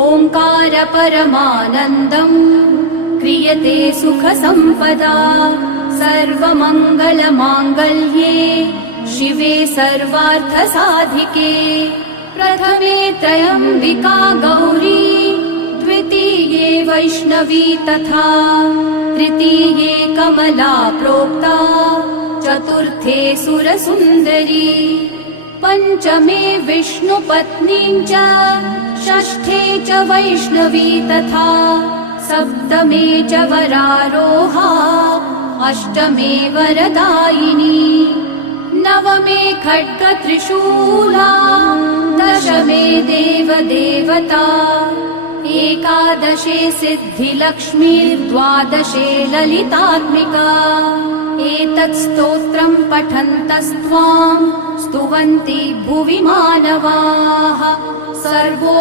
ओंकार परमानन्दम् क्रियते सुख संपदा सर्वमङ्गलमाङ्गल्ये शिवे सर्वार्थसाधिके प्रथमे त्रयम्बिका गौरी द्वितीये वैष्णवी तथा तृतीये कमला प्रोक्ता चतुर्थे सुरसुन्दरी पंचमे विष्णुपत्नी च षष्ठे च वैष्णवी तथा सप्तमे च वरारोहा अष्टमे वरदायिनी नवमे खड्गत्रिशूला दशमे देवदेवता एकादशे सिद्धिलक्ष्मी द्वादशे ललितात्मिका एतत् स्तोत्रम् पठन्तस्त्वाम् स्तुवन्ति भुवि मानवाः सर्वो